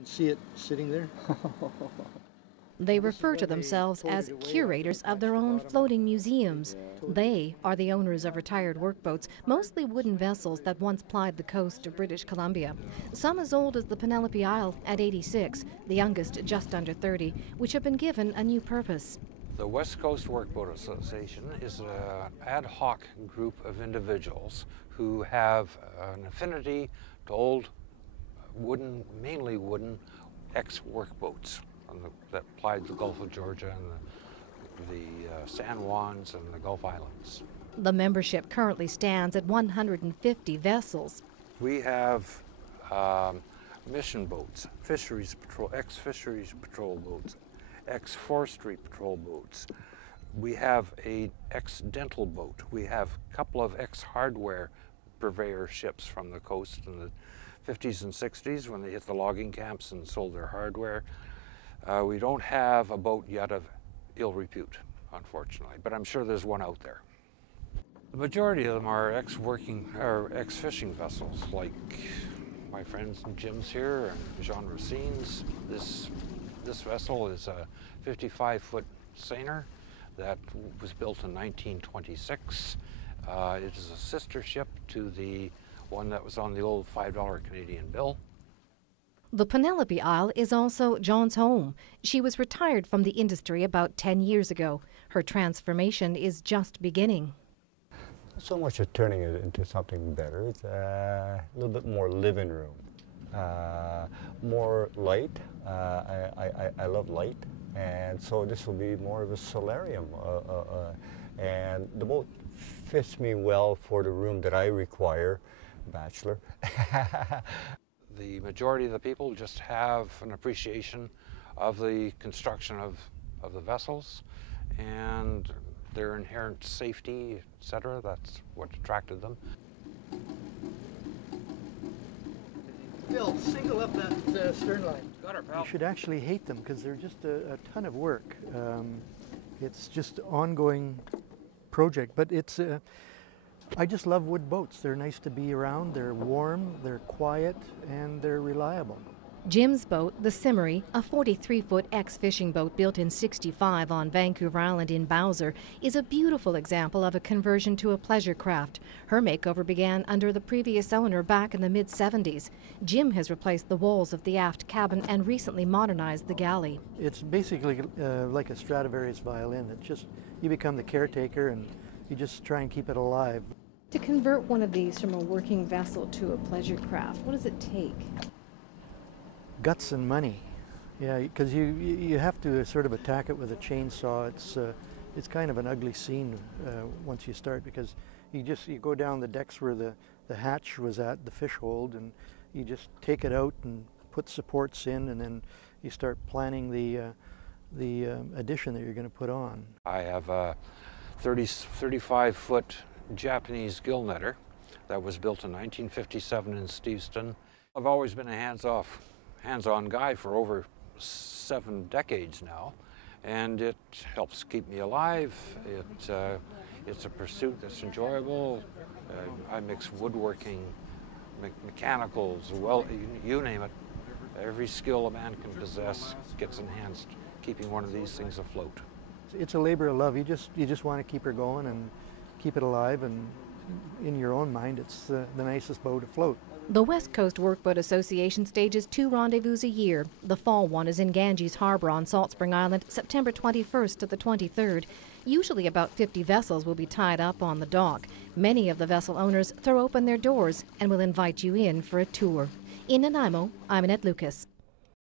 You can see it sitting there. They refer to themselves as curators of their own floating museums. They are the owners of retired workboats, mostly wooden vessels that once plied the coast of British Columbia. Some as old as the Penelope Isle at 86, the youngest just under 30, which have been given a new purpose. The Westcoast Work Boat Association is an ad hoc group of individuals who have an affinity to old wooden, mainly wooden, ex-workboats that plied the Gulf of Georgia and the San Juans and the Gulf Islands. The membership currently stands at 150 vessels. We have mission boats, fisheries patrol, ex-fisheries patrol boats, ex-forestry patrol boats. We have a ex-dental boat. We have a couple of ex-hardware purveyor ships from the coast in the 50s and 60s when they hit the logging camps and sold their hardware. We don't have a boat yet of ill repute, unfortunately, but I'm sure there's one out there. The majority of them are ex-fishing vessels, like my friends Jim's here and Jean Racine's. This vessel is a 55-foot seiner that was built in 1926. It is a sister ship to the one that was on the old $5 Canadian bill. The Penelope Isle is also John's home. She was retired from the industry about 10 years ago. Her transformation is just beginning. So much of turning it into something better. It's a little bit more living room, more light. I love light, and so this will be more of a solarium. And the boat fits me well for the room that I require, bachelor. The majority of the people just have an appreciation of the construction of the vessels and their inherent safety, etc. That's what attracted them. Bill, single up that stern line. Got her, pal. You should actually hate them because they're just a ton of work. It's just an ongoing project, but it's I just love wood boats. They're nice to be around, they're warm, they're quiet, and they're reliable. Jim's boat, the CYMRY, a 43-foot ex-fishing boat built in '65 on Vancouver Island in Bowser, is a beautiful example of a conversion to a pleasure craft. Her makeover began under the previous owner back in the mid-'70s. Jim has replaced the walls of the aft cabin and recently modernized the galley. It's basically like a Stradivarius violin. It's just, you become the caretaker and you just try and keep it alive. To convert one of these from a working vessel to a pleasure craft, what does it take? Guts and money, yeah, because you have to sort of attack it with a chainsaw. It's kind of an ugly scene once you start, because you go down the decks where the hatch was at, the fish hold, and you just take it out and put supports in, and then you start planning the addition that you're going to put on. I have a 35-foot Japanese gill netter that was built in 1957 in Steveston. I've always been a hands-on guy for over 7 decades now, and it helps keep me alive. It's a pursuit that's enjoyable. I mix woodworking, mechanicals, well, you name it. Every skill a man can possess gets enhanced keeping one of these things afloat. It's a labor of love. You just want to keep her going and keep it alive, and in your own mind, it's the nicest boat afloat. The Westcoast Work Boat Association stages 2 rendezvous a year. The fall one is in Ganges Harbour on Salt Spring Island, September 21st to the 23rd. Usually about 50 vessels will be tied up on the dock. Many of the vessel owners throw open their doors and will invite you in for a tour. In Nanaimo, I'm Annette Lucas.